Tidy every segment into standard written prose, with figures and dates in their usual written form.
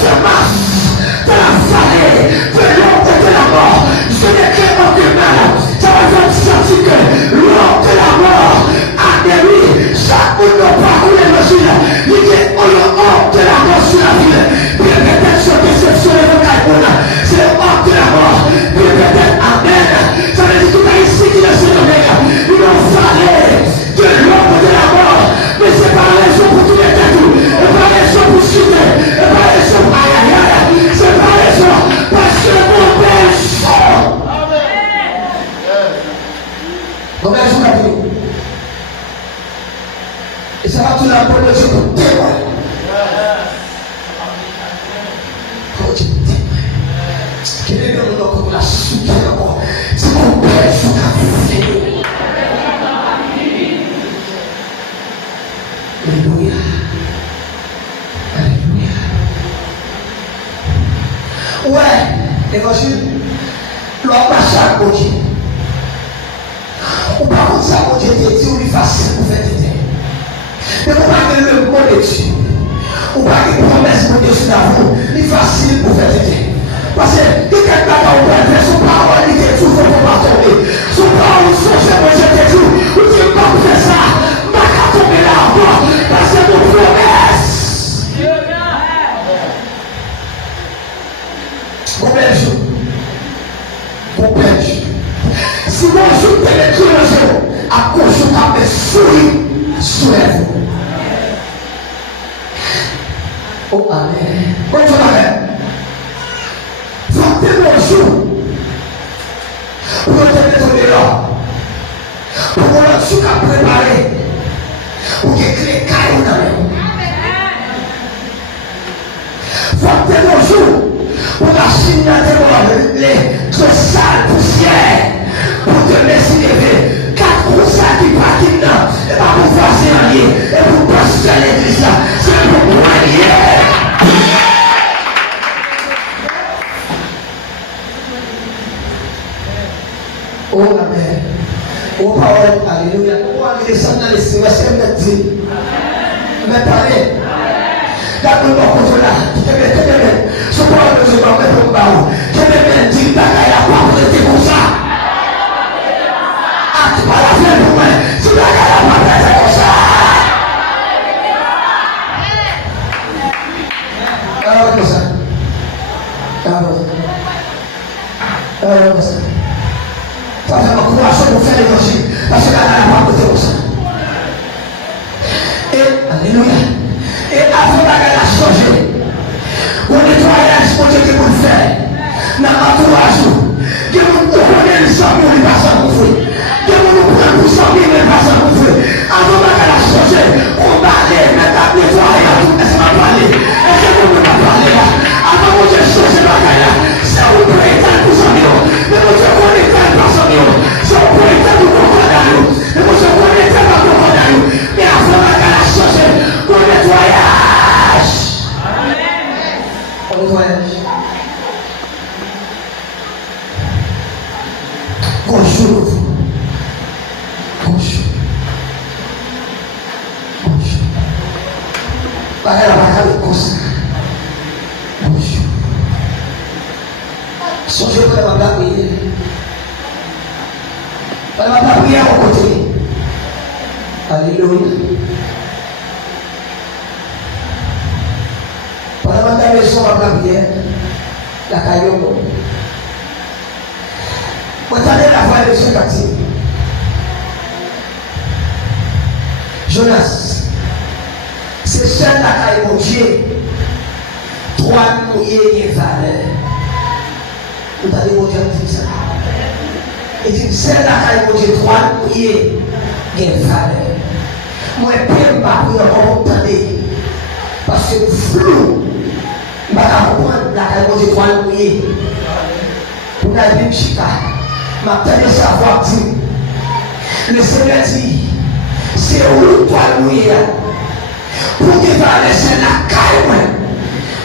se masse de la vallée de l'ombre de la mort. Je n'écris aucun mal. Ça va faire sentir que l'ombre de la mort a détruit chaque monde qui parcourt l'évangile. Il dit, oh, l'ombre de la mort sur la ville. Puis peut-être sur déception et le caïmouna. C'est l'ombre de la mort. Puis peut-être, amen. Ça veut dire tout est ici qui est sur le mec. Ils ont vallée de l'ombre de la mort. Mais c'est pas la raison pour tout les têtes. C'est pas la raison pour chuter. C'est pas la raison pour aïe aïe aïe. C'est pas la raison parce que mon père sort. Mon père joue la vie. Et ça va tout la bonne de Dieu pour témoin. Pour Dieu témoin. Quel est le nom pour la soupe encore? C'est mon père joue la vie. Alléluia. Alléluia. Ouais, l'évangile, l'on passe à Dieu. Ou par contre, ça, mon Dieu, te dit, ou lui facile pour faire des thèmes. Mais vous parlez le mot de Dieu. Ou pas de promesse pour Dieu sur vous, il est facile pour faire des thèmes. Parce que dès qu'elle n'a pas ouvert, son parole, il est toujours pour pas tomber. Son parole, son chemin, je te dis, ou tu ne peux pas faire ça. Tomber là encore parce que mon promesse. Combien de jours? Combien de jours? Si mon jour pénètre le jour, à cause de ta souris, soulève-vous. Oh, amen. Bonjour, amen. Faites mon jour pour te mettre là. Pour que tu as préparé. Pour que les cailloux dans les faut bonjour pour la signature de sale poussière pour te laisser lever 4 coussins qui partent là et pas pour faire un lien et pour passer l'église là c'est pour moyen. Oh amen. Oh parole, alléluia. Oh, on descend dans les cieux, c'est me dit. Mais parlez. D'accord, mon côté là, qui te met, ce parole de Dieu va mettre au bas. Je me dis, bagaille la part de tes comme ça. Ah, tu vas la faire pour moi. Tu bagaille la part de tes comme ça. Alors, comme ça. Alors, comme ça. Ça fait ma courage pour faire l'évangile. Parce que là, elle n'a pas côté comme ça. Et, alléluia. Et avant qu'elle a changé, au nettoyage, pour Dieu qui vous le faire, dans l'entourage, que vous prenez le sang pour lui passer à vous. Que vous prenez pour 100 000 et passer à vous. Avant qu'elle a changé, on va aller mettre à nettoyer. Est-ce qu'on va parler? Est-ce que vous ne pas parler là? Avant que Dieu change la bagaille là, c'est vous prenez pour 100 000. Mais vous prenez pour 100 000. C'est vous prenez pour 100 000. Mais vous prenez pour 100 000. Mais avant qu'elle a changé, au nettoyage. Au nettoyage. Bonjour. Bonjour. Bonjour. Parlez la bagarre comme ça. Bonjour. Songez pour la bagarre prière. La bagarre prière à côté. Alléluia. Pendant que la maison va prière, la caillou. Vous entendez la voix de Dieu quartier. Jonas, c'est seul la caillou Dieu. Trois mouillés et valeur. Vous entendez mon Dieu dit ça. Et dit seul la caillou Dieu, trois mouillés et valeur. Moi, je ne peux pas vous entendre. Parce que flou, je ne vais pas comprendre la caillou Dieu, trois mouillés. Pour la Bible, ma tête de savoir dit, le Seigneur dit, c'est où toi mouiller pour que va laisser la caille,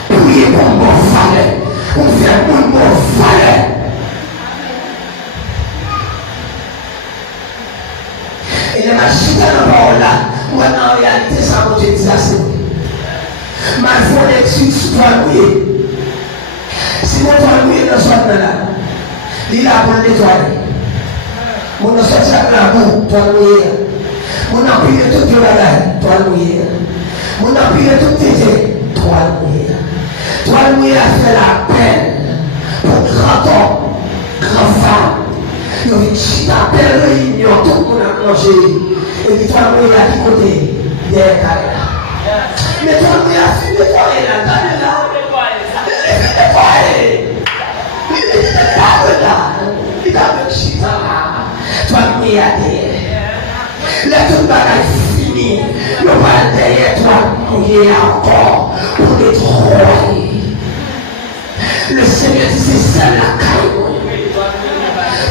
pour y pour mon valet, pour faire mon valet. Et les machines dans la parole là, moi en réalité, ça m'a dit ça, c'est ma volée sur toi mouiller. mourir dans ce là. Il a pour le nettoyer. Mon sorti à la boue, toi le mouiller. Mon appui de toute bagage, toi le mouiller. Mon appui de toute tété, toi le mouiller. Toi le mouiller a fait la peine pour grand homme, grand femme. Il y a une appelle réunion, tout le monde a mangé. Et puis toi le mouiller a dit côté, derrière là. Mais toi le mouiller a fait nettoyer là, là. Il a fait chita là. Toi le mouiller a dit. Laisse tout le bagage fini. Le pas derrière toi mouiller encore pour nettoyer. Le Seigneur dit c'est ça la caille.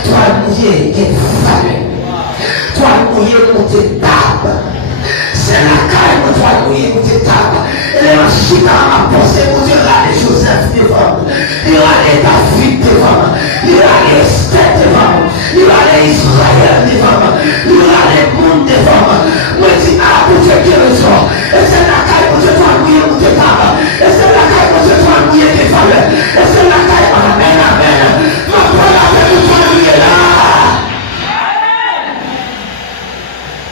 Toi mouiller est famille. Toi mouiller pour tes tables. C'est la caille pour toi mouiller pour tes tables. Et les machines à penser pour Dieu là les Joseph devant. Il a les David devant. Il a les Esther devant. Il a les Israël devant. Il a les mondes devant. Moi je dis ah pour Dieu qui raison. Et c'est la caille pour Dieu toi mouiller pour tes tables. Et c'est la caille pour Dieu toi mouiller tes femmes. Et c'est la caille pour amen amen. Ma parole avec pour toi mouiller là.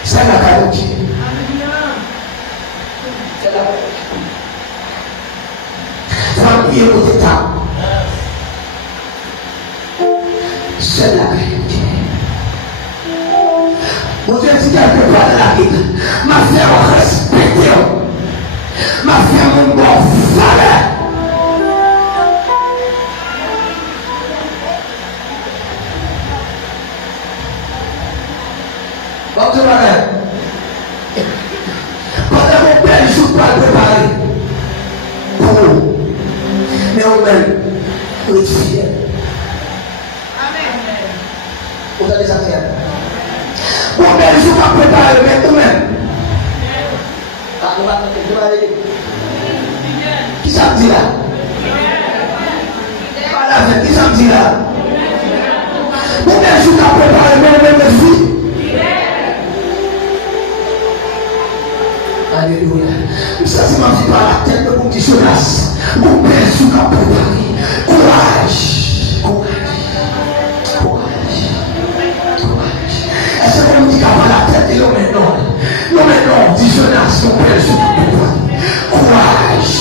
C'est la caille pour Dieu. Toi mouiller pour tes tables. C'est la caille. Mon Dieu dit quelque part de la Bible, ma frère respecte, ma frère mon bon valeur. Bon, tu vas là. Pendant mon père, je ne suis pas préparé pour vous. Mais on même, vous êtes fiers. Amen. Vous allez s'affaire. Bon, mais je ne suis pas préparé, mais vous-même. Ah, on va aller. Qui ça me dit là? Voilà, qui ça me dit là? Bon, mais je ne suis pas préparé, mais vous-même, je alléluia. Ça, c'est ma vie par la tête de mon petit Jonas. Mon père, je suis pas préparé. Courage. Courage. Courage. Est-ce qu'on dit qu'avant la tête, il y a maintenant? Non, maintenant, dit Jonas, mon père, je suis pas préparé. Courage.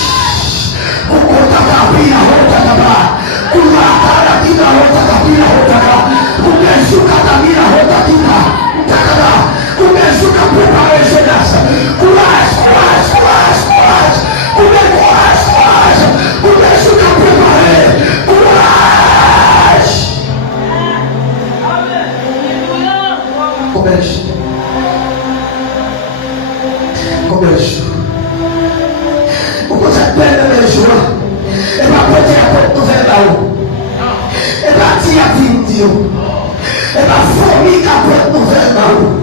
Et ma famille qui a fait une nouvelle dans vous.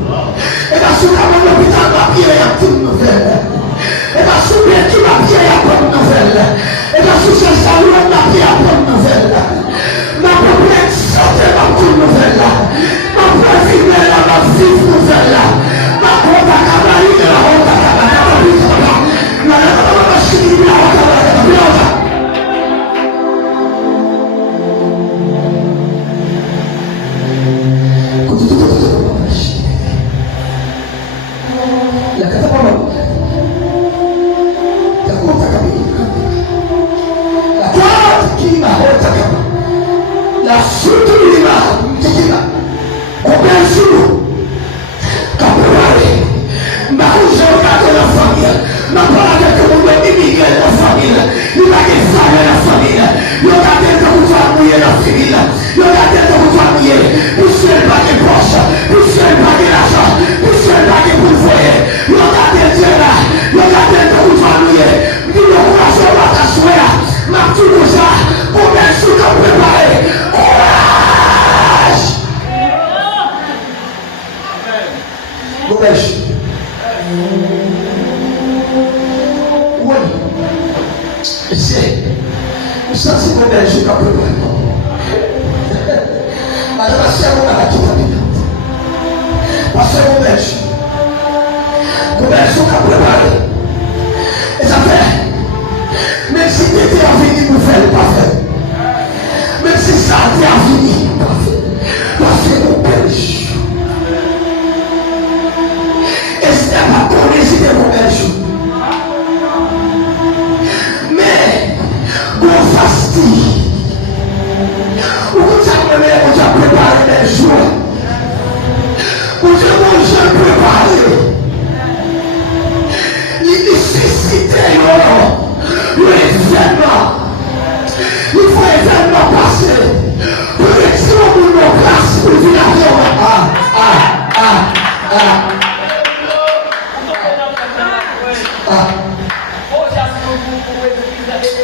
Et ma soeur qui a l'hôpital m'a pied à une nouvelle. Et ma soeur qui m'a pied à une nouvelle. Et ma soeur qui a m'a pied à une nouvelle. Ma propre santé m'a une nouvelle. Ma propre vie m'a vie nouvelle. Ma propre camarade la honte à Mais si tu étais venu pour faire, pas faire. Mais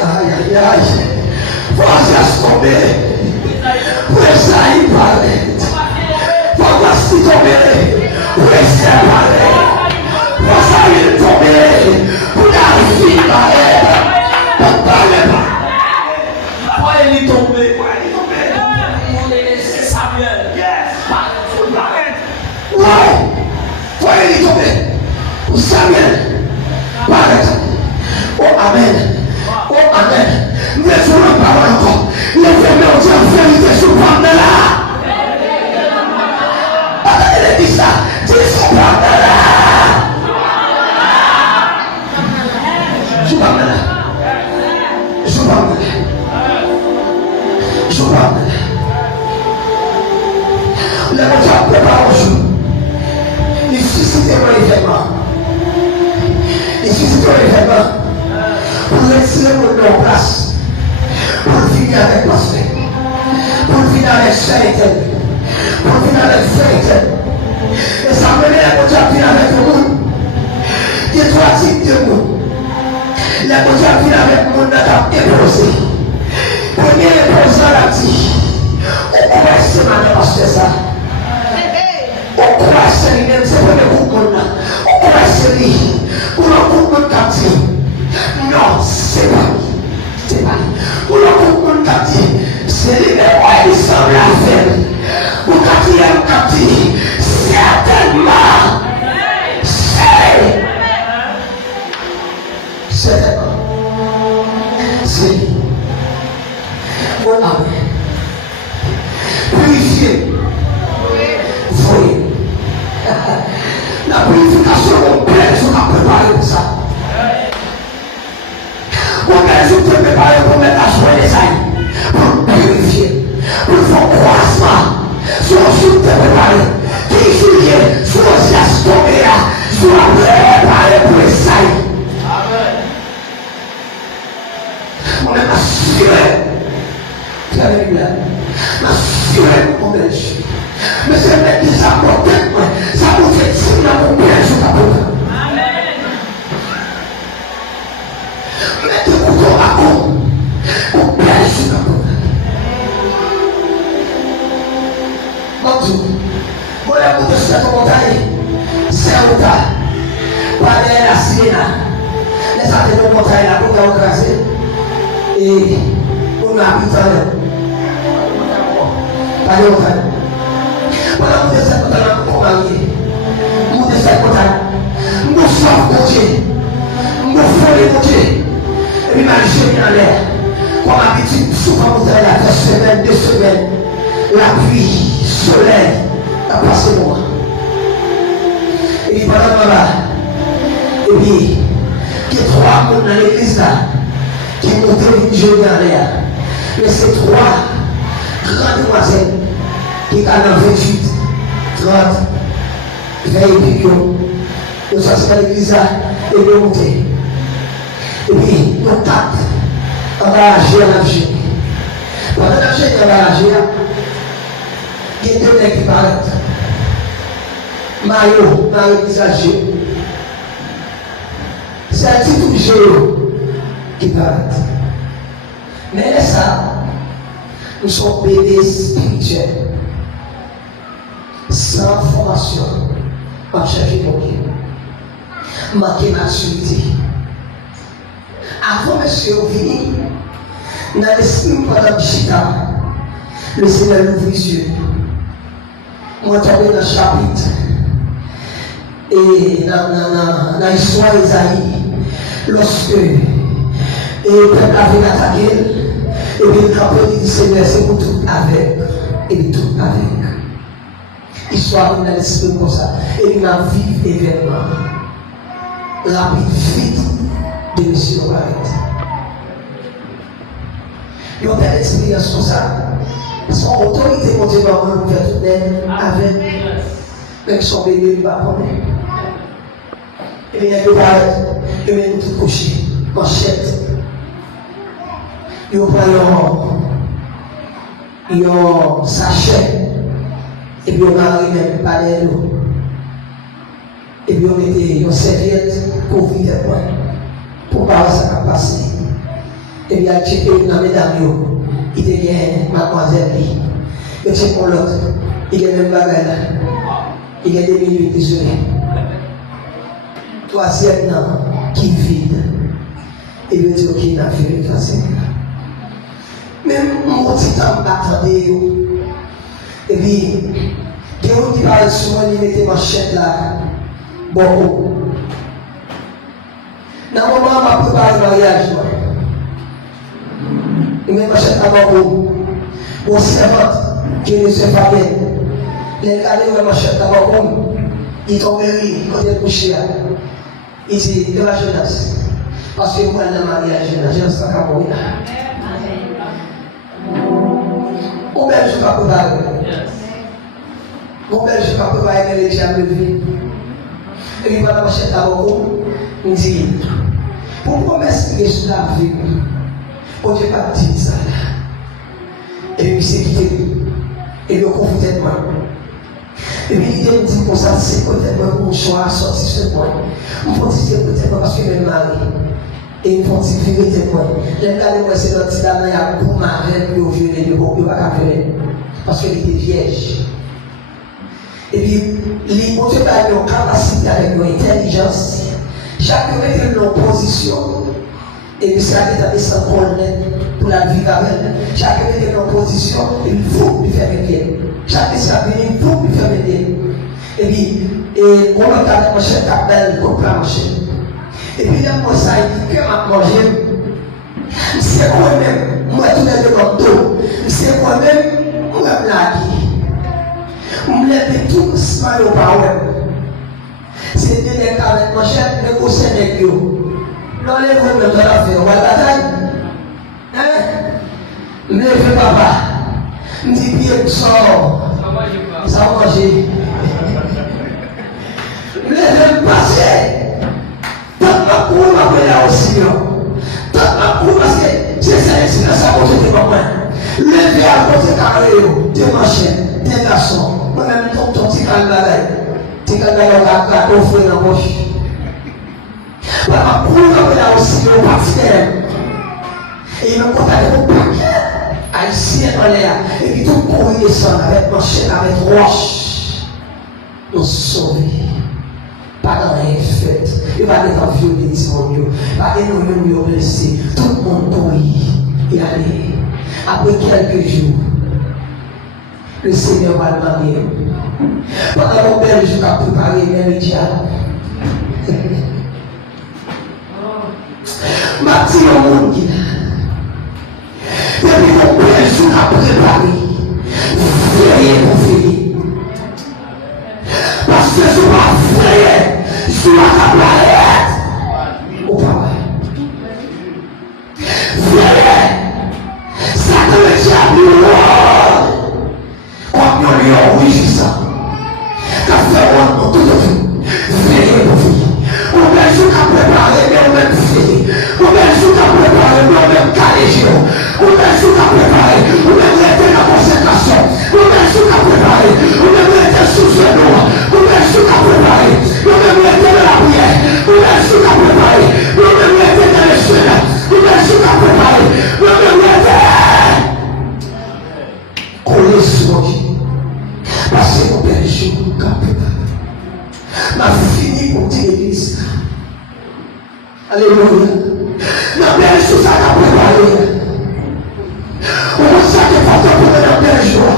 Aïe, aïe, aïe. Voici tomber. Pressa y parler. Voici tomber. Pressa parler. Voici tomber. Pour la vie parler. Pour parler pas. Pourquoi il est tombé? Pourquoi il est tombé? C'est Samuel. Ouais. Pourquoi il est tombé? Pour Samuel. Parle. Oh, amen. Oh, amen. Nous laissons la parole encore. Les fermés ont dit en vérité sur Pamela. Attendez, dis ça. Dis sur Pamela. Sur Pamela. Sur Pamela. Sur Pamela. Les gens préparent au jour. Ils susciteront l'événement. Ils susciteront l'événement. Pour retirer mon place. Pour finir avec pasteur, pour finir avec charité, pour finir avec vérité. Et ça me met à finir avec le monde. Il y a trois types de monde. La côté à finir avec le monde n'a éposé. Premier éposant l'a dit. On croit que c'est maintenant pasteur ça. On croit que c'est lui-même, c'est pour le groupe monde là. On croit que c'est lui. Pour le groupe monde qui dit. Non, c'est pas lui. C'est pas lui. Pour le groupe monde qui dit, c'est lui même qui semble à faire. Pour quatrième qui dit, certainement, certainement, c'est mon amour. Purifier, voyez. La purification, mon père, je vais préparer pour ça. Mon père, je vais préparer pour mettre à jouer les aïeux, pour purifier, pour faire croissement. Sur je te préparer, qui juillet, sur le tomber là, sur préparer pour les aïeux. On est assuré. Très bien. Assuré mon belge. Mais c'est même qui ça protège moi. Ça vous fait tirer mon belge sur ta boca. Mettez le couteau à coup. Mon belge sur ta boca. Mon Dieu. Moi, la couteau sur cette montagne. C'est un retard. Pas derrière la sirène. Les athées de montagne, la couteau a écrasé. Et on a habité pas de montagne. Pendant que vous êtes montagne, vous mariez. Vous êtes montagne. Nous sommes côtiers. Nous sommes les côtiers. Et puis, marcher dans l'air. Comme habitude, souvent vous avez la 3 semaines, 2 semaines. La pluie, soleil, a passé moi. Et puis, pendant que là, et puis, il y a 3 personnes dans l'église là. Qui montent une journée en l'air. Mais c'est 3 grandes demoiselles qui ont 28, 30, 20 et puis ils sont sortis de l'église là et ils ont monté. Et puis, ils ont 4 embarrassés en Algérie. Pendant que l'Algérie est embarrassée, il y a 2 mecs qui paraissent. Mario, dans l'église Algérie. C'est un petit tout géo qui paraît. Mais ça, nous sommes bébés spirituels, sans formation, en chercher mon Dieu, manquer maturité. Avant monsieur venir, dans l'esprit pendant Chita, le Seigneur ouvre les yeux. Moi, je suis dans le chapitre, et dans l'histoire d'Isaïe, lorsque le peuple avait attaqué, et puis le campé dit Seigneur, c'est pour tout avec, et tout avec. Histoire dans l'esprit comme ça, et il a vécu événement rapide, vite, de M. Ovaret. Il y a une expérience comme ça. Son autorité monte dans le monde pour faire tout d'aide avec, même son bébé, il va prendre. Et bien, il va arrêter, il va tout coucher, manchette. Il va prendre un sachet, et puis on a même pas d'aide. Et puis on mettait une serviette pour vider le point, pour pas ça capable. passé. Et bien, il a checké une mesdames, il était bien, mademoiselle, il checké pour l'autre, il est même bagarre là. Il y a des minutes, désolé. Troisième nom qui vide. Et il dit, ok, il a fait le troisième. Même mon petit temps m'attendait. Et puis, il y a un qui parle souvent, il mettait ma chaîne là. Bon. Dans le moment où je préparé le mariage, il met ma chaîne là bon. Mon servante, qui est le Fabien. Les gars, ils ma chaîne là bon. Il tombe rire, quand il est couché là. Il dit, de la jeunesse. Parce que moi, dans le mariage, la jeunesse n'a pas mourir là. Mon bel, je ne peux pas préparer. Mon bel, je ne peux pas préparer les diables de vie. Et puis, voilà ma chaîne là bon. Il dit, pour promesse que je la vie, pour Dieu pas dire ça. Et puis, c'est quitté. Et le conflit de moi. Et puis il me dit pour ça, c'est peut-être mon choix à sortir ce point. Il faut dire peut-être parce que je me marie. Et il faut dire vérité moi. Les gars de moi, c'est notre dame, il y a pour ma reine, pour violer, pour ne pas violer. Parce qu'elle était vierge. Et puis, les bon Dieu a une capacité avec une intelligence. Chacun met une position. Et puis, c'est là qu'il a des sans pour la vie avec elle. Chacun met une position, il faut lui faire aider. Chacun s'est appelé, il faut lui faire aider. Et puis, on a gardé mon chef d'abel, on prend mon chef. Et puis, là, moi, ça, il dit que ma manger. C'est moi-même, moi, tout le monde dos. C'est moi-même, moi, je me lève tout, smile au power. C'est bien les cas avec mon chef, le conseil avec vous. Non, les vous me donnent à faire, on va bataille. Hein? Me lève papa. Me dit bien, sort. Ça va manger. Me lève passer. Tant ma cour m'appelle aussi. Tant ma cour parce que j'ai sélectionné ça pour te dire moi. Levez à côté carré, t'es ma chaîne, t'es garçon. Moi-même, ton petit calme-bagaille. T'es calme-bagaille, on va offrir dans la poche. Papa, pour m'appelle aussi au partenaire. Et il me contacte au paquet. Haïtien en l'air. Et puis tout courir descend avec manchette, avec roche. Nous sauver. Pas dans rien fait. Il va être en violé, Dieu. Pas de nous blessés. Tout le monde tombe. Et allez. Après quelques jours, le Seigneur va le marier. Pendant mon bel jour, a préparé les diable. Ma petite monde qui depuis mon bel jour a préparé, veillez pour veiller. Parce que je ne pas veiller, je ne vais pas au travail. Veillez. Ça te le diable, comme un lion rugissant. Qu'a fait on tout de suite. Veillez pour veiller. On met le jour à préparer, mais on même veiller. On met le jour à préparer, mais on même caler. On met le jour à préparer, on même rester dans la consécration. On met le jour à préparer, on même rester sous ce nom. On met le jour à préparer, on même rester dans la prière. On met le jour à préparer, on même rester dans les chemins. On met le jour à préparer, on même rester. Coller sur Dieu. Parce que mon père est chez nous, m'a fini pour dire l'église. Alléluia. Ma belle chose ça qu'a préparé. On va chaque fois pour la belle joie.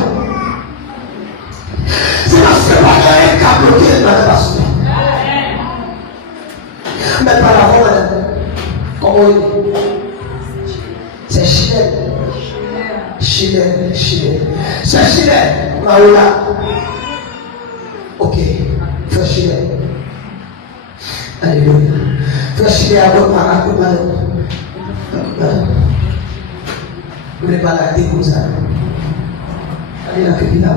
C'est parce que pas quelqu'un qui a bloqué le pasteur. Mais par la voix, madame. Comment on dit? C'est Chilène. Chilène. C'est Chilène. Maoula. Ok. Frère Chilène. Alléluia. Frère Chilène, à votre madame. Vous voulez pas la comme ça. Allez la copine là.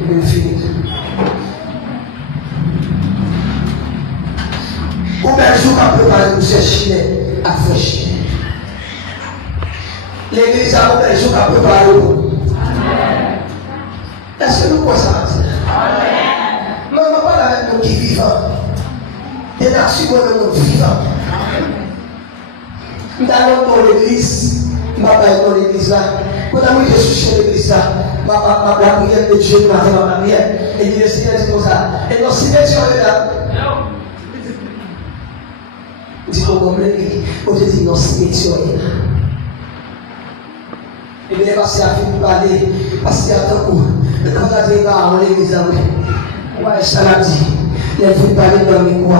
Il va finir. Combien de jours à préparer pour ce Chilène à faire Chilène? L'église a combien de jours à préparer pour nous? Est-ce que nous croyons ça? Non, on ne parle avec nous qui vivons. Et là, si vous êtes vivant. Nous allons dans l'église. Je vais dans l'église là. Quand on est sur l'église là, la prière de Dieu, ma prière. Et il est Seigneur dit comme ça. Et dans le cimetière là. Tu comprends? On te dit dans le cimetière là. Et bien, parce qu'il a fini de parler, parce qu'il y a tant coup. Et quand on a fait dans l'église là, ouais, ça l'a dit. Il a fait parler dans le micro.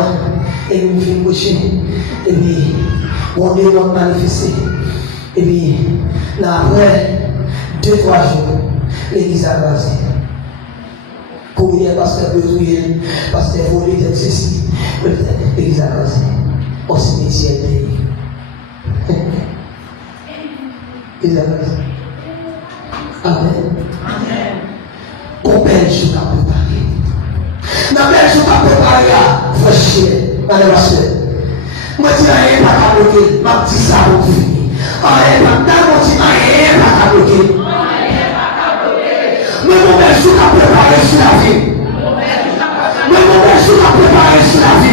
Et nous finissons coucher. Et puis, on est manifesté. Et puis, là, après 2-3 jours, l'église a rasé. Combien pasteur besoin, pasteur volé, ceci, l'église a rasé. Au cimetière de l'église a rasé. Amen. Qu'on belle jour à préparer. Dans belle jour à préparer, frère chien, madame ma soeur. Moi, je dis rien pas à bloquer, ma petite ça va finir. Rien pas à bloquer, rien pas à bloquer. Mais mon belle jour à préparer sur la vie. Mais mon belle jour à préparer sur la vie.